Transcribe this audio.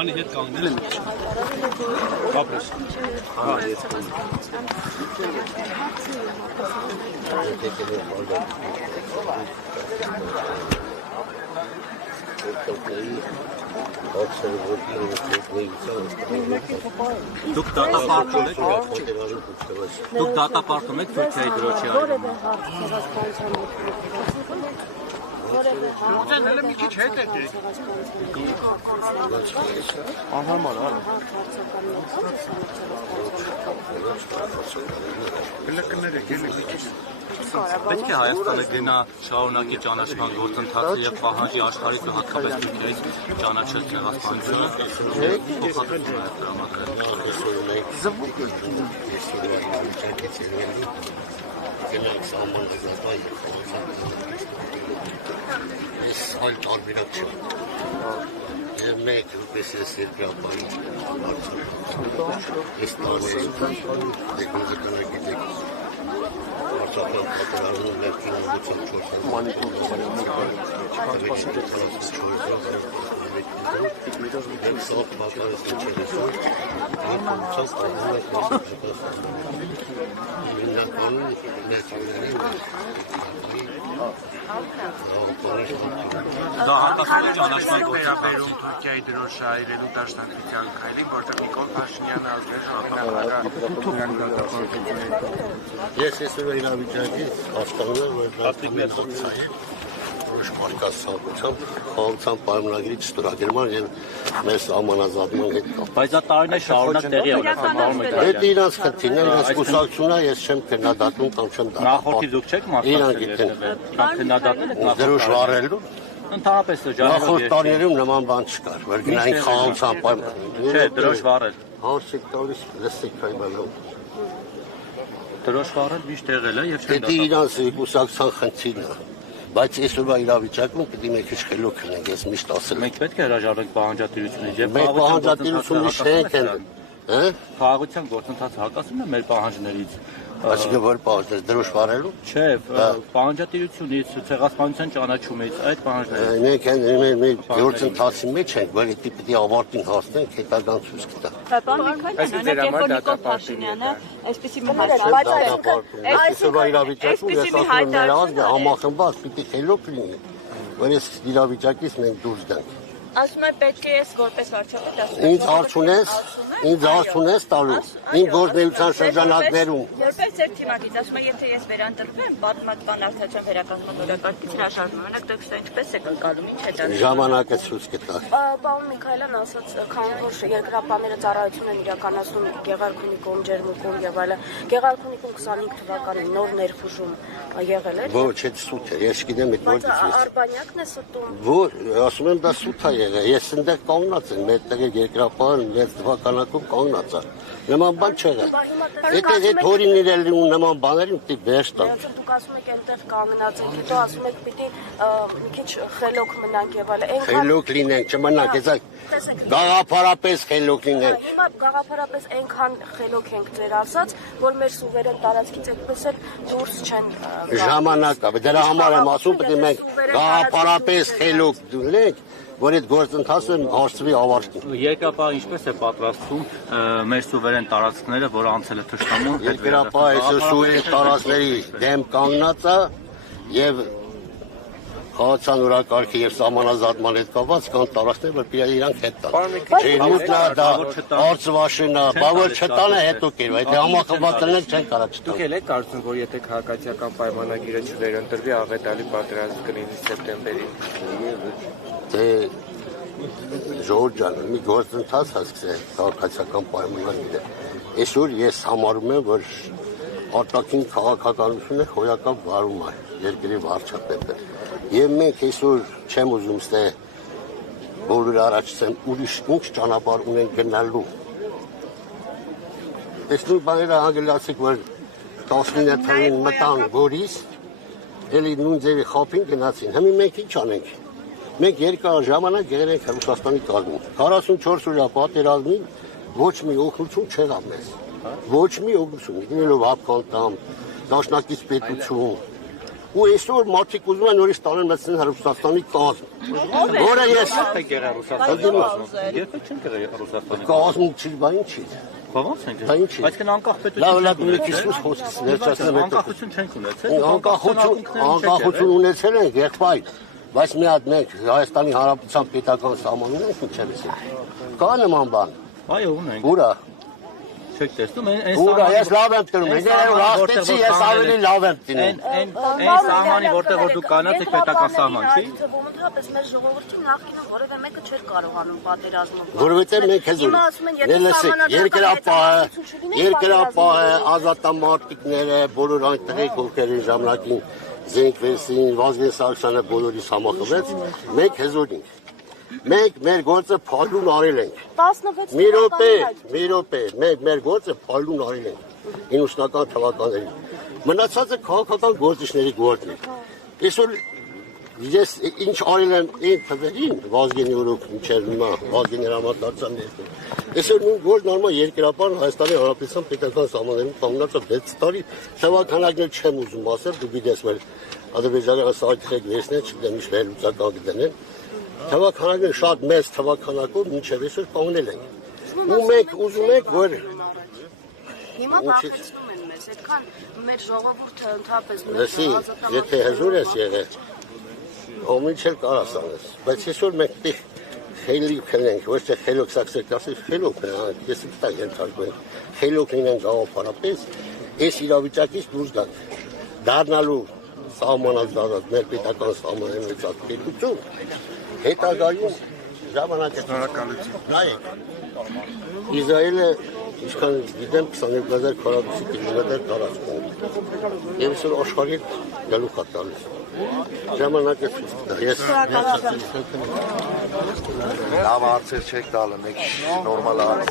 Անի հետ կանգնել եմ կապրես Դուք դատապարտում եք Թուրքիայի դրոջի Հələ մի քիչ հետ է դե։ Անհարմար է։ Գլկները գելի։ Պետք է Հայաստանը գնա շարունակի ճանաչման գործընթացը եւ պահանջի աշխարհից հատկապես Թուրքիայից ճանաչել ցեղասպանությունը։ Ես այլ տարբերակ չեմ։ Եվ մեկ որպես ես երկրապահի ես տարբերակ դեկնազեկանը գիտեք Արցախյան պատերազմում ներքին ուղղությամբ 4 Դա հատկացնում է ճանաչման գործընթացը Թուրքիայի դրոշ շահերելու դաշնակցության քայլին, որտեղ Նիկոլ Փաշինյանը ազգեր Ես այսօր իրավիճակի հասկանում եմ, որ Շմարկած ցանկությամբ խաղաղության պայմանագրի ստորագրման եւ մեր համանազատման հետ կապ։ Բայց դա տարիներ շարունակ տեղի է ունեցել։ Դա իրաց քթին է, իրաց կուսակցությունն է, ես չեմ քննադատում կամ չեմ դատում։ Նախորդի դուք չեք մասնակցել կամ քննադատել եք դրոշ վառելու։ Ընդհանրապես նախորդ տարիներում նման բան չկար, որ գնային խաղաղության պայմանագրի։ Չէ, դրոշ վառել։ Հարցիկ տալիս լսեք այբանով։ Դրոշ վառել միշտ եղել է եւ չեն դատում։ Դա իրաց կուսակցության խնդիրն է։ Բայց այսօրվա իրավիճակում պետք է մեկ քիչ խելոք լինենք, ես միշտ ասել եմ։ Մենք պետք է հրաժարվենք պահանջատիրությունից եւ մեր պահանջատիրությունը շենք են, հա՞։ Խաղաղության գործընթացը հակասում է մեր պահանջներից։ Այսինքն որ պահանջներ դրոշ վառելու։ Չէ, պահանջատիրությունից, ցեղասպանության ճանաչումից այդ պահանջները։ Մենք մեր գործընթացի մեջ ենք, որ պետք է ավարտին հասնենք, հետագան ցույց կտա։ Պարոն Միքայելյան, երբ որ Նիկոլ Փաշինյանը այսպեսի մի այսօրվա իրավիճակում ես ասում եմ մեր ազգը համախմբած պիտի խելոք լինի, որ այս իրավիճակից մենք դուրս գանք։ Ասում եմ պետք է ես որպես վարչապետ ասում Ինձ հարց ունես տալու, իմ գործնեության շրջանակներում։ Որպես ձեր թիմակից, ասում եմ, եթե ես վերանտրվեմ, պատմական արտադրության վերակազմման օրակարգից հրաժարվում եմ, դուք սա ինչպես եք ընկալում, ինչ է դա։ Ժամանակը ցույց կտա։ Պարոն Միքայելյան ասաց, քանի որ երկրապահները ծառայություն են իրականացնում Գեղարքունիքում, Ջերմուկում եւ այլն, Գեղարքունիքում 25 թվականին նոր ներխուժում եղել է։ Ոչ, այդ սուտ է, ես գիտեմ այդ որտից է։ Արբանյակն է ստում։ Որ, ասում եմ, դա սուտ է եղել, ես ընդեղ կանգնած եմ, մետեղ երկրապահը մեծ թվականակում կանգնած է։ Նման բան չեղել։ Եթե թորին իրել ու նման բաներին պիտի վերջ տան։ Դուք ասում եք այնտեղ կանգնած եք, հետո ասում եք պիտի մի քիչ խելոք մնանք եւ այլն։ Խելոք լինենք, չմնանք, հեսա գաղափարապես խելոք լինենք։ Հիմա գաղափարապես այնքան խելոք ենք ձեր ասած, որ մեր սուվերեն տարածքից այդպես էլ դուրս չեն ժամանակը, դրա համար եմ ասում, պետք է մենք գաղափարապես խելոք լինենք, որ այդ գործընթացը հասցվի ավարտին։ Երկրապահը ինչպես է պատրաստվում մեր սուվերեն տարածքները, որ անցել է թշնամու։ Երկրապահը այսօր սուվերեն տարածքների դեմ կանգնած է եւ խաղաղության օրակարգի եւ սահմանազատման հետ կապված կան տարածքներ, որ պիտի իրանք հետ տան։ Ջերմուտն է, դա արծվաշենն է, բավար չտանը հետո կերվ, այդ համախմբվածներ չեն կարա չտան։ Դուք եք կարծում, որ եթե քաղաքացիական պայմանագիրը չվերընտրվի, աղետալի պատերազմ կլինի սեպտեմբերին։ Դե Ժողովուրդ ջան, մի գործընթաց հասկացեք քաղաքացիական պայմանագիրը։ Այսօր ես համարում եմ, որ արտաքին քաղաքականությունը հոյակապ վարում է երկրի վարչապետը։ Եվ մենք այսօր չեմ ուզում ստե բոլորը առաջացեմ ուրիշ ինչ ճանապարհ ունեն գնալու։ Այս նույն բաները անգլիացիք, որ 19 թվականին մտան Գորիս, էլի նույն ձևի խափին գնացին։ Հիմա մենք ինչ անենք։ Մենք երկար ժամանակ եղել ենք Ռուսաստանի կազմում։ 44 օրյա պատերազմին ոչ մի օգնություն չեղավ մեզ։ Ոչ մի օգնություն, լինելով հապկանտամ, դաշնակից պետություն։ Ու այսօր մարդիկ ուզում են նորից տանեն մտցնեն Ռուսաստանի կազմ։ Որը ես Երբեք չեն եղել Ռուսաստանի կազմում չի, բա ինչի։ Ո՞նց են Բա ինչի։ Բայց կան անկախ Լավ, պետություն մի քիչ խոսքս վերջացնեմ։ Անկախություն չենք ունեցել։ Անկախություն ունեցել են եղբայր, բայց մի հատ մենք Հայաստանի Հանրապետության պետական սահմանում ենք ինչպես է։ Կա նման բան։ Այո, ունենք։ Ուրա։ Չեք տեսնում, այն Ուրա, ես լավ եմ տնում, ես ես ավելի լավ եմ տնում։ Այն սահմանի, որտեղ որ դու կանած եք պետական սահման, չի։ Ողջույնապես մեր ժողովրդին նախինը որևէ մեկը չէր կարողանում պատերազմը։ Որովհետև մենք հեզուր երկրապահը, ազատամարտիկները, բոլոր այնտեղ ովքեր են ժամանակին զենքվեցին, Վազգեն Սարգսյանը բոլորիս համախմբեց, մենք հեզուր ենք։ Մենք մեր գործը փայլուն արել ենք։ 16 Մի րոպե, մենք մեր գործը փայլուն արել ենք 90-ական թվականներին։ Մնացածը քաղաքական գործիչների գործն է։ Այսօր ես ինչ արել եմ այն թվերին, Վազգենի օրոք ինչեր հիմա, Վազգենի համատարցան ներքո։ Այսօր նույն գործ նորմալ երկրապահ Հայաստանի Հանրապետության պետական սահմաններում կանգնած 6 տարի թվականակներ չեմ ուզում ասել, դու գիտես մեր Ադրբեջանի ասայթեք վերցնել, չգիտեմ ինչ վերլուծական գտնեն։ Թվականակներ շատ մեծ թվականակով մինչև այսօր կանգնել են։ Ու մենք ուզում ենք, որ հիմա բախեցնում են մեզ, այդքան մեր ժողովուրդը ընդհանրապես լսի, եթե հզոր ես եղել, ամեն ինչ էլ կարաս անես, բայց այսօր մենք պիտի խելոք լինենք, ոչ թե խելոք սակսեկասի, խելոք լինենք, ես պիտի ենթարկում ենք, խելոք լինենք գաղափարապես, այս իրավիճակից դուրս գանք, դառնալու սահմանած դարձած մեր պետական սահմանների մեծած պետություն, հետագայում ժամանակ է Շնորհակալություն։ նայեք, Իսրայելը ինչքան գիտեմ 22000 քառակուսի կիլոմետր տարածք ունի։ Եվ այսօր աշխարհի գլուխ է տալիս։ Ժամանակ է ցույց տա։ Ես լավ հարցեր չեք տալը, մեկ նորմալ հարց։